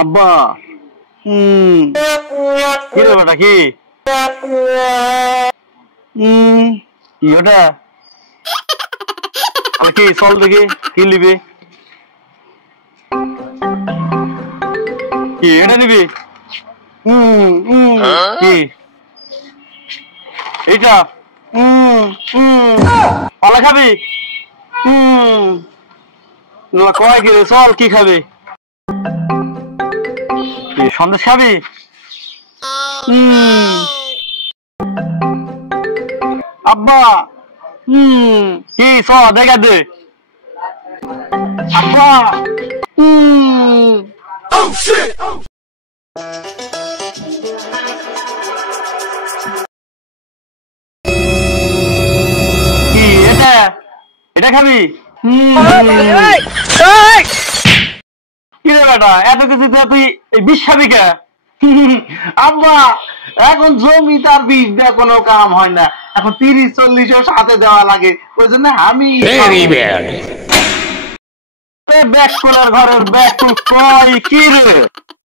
আব্বা কি রে বেটা কি কি ওটা কি চল দেখি কি নিবি কি এটা নিবি কি এইটা পালা খাবি কয় কি রে চল কি খাবি সন্দেশ খাবি আব্বা কি চ দেখা দে আব্বা কি এটা এটা খাবি কি রে বেটা এত কিছু তুই বিষ খাবি কে আব্বা এখন জমি তার বিষ দেওয়া কোনো কাম হয় না এখন 30-40 সাথে দেওয়া লাগে ওই জন্য আমি ব্যাক করার ঘরের ব্যাক কই কি রে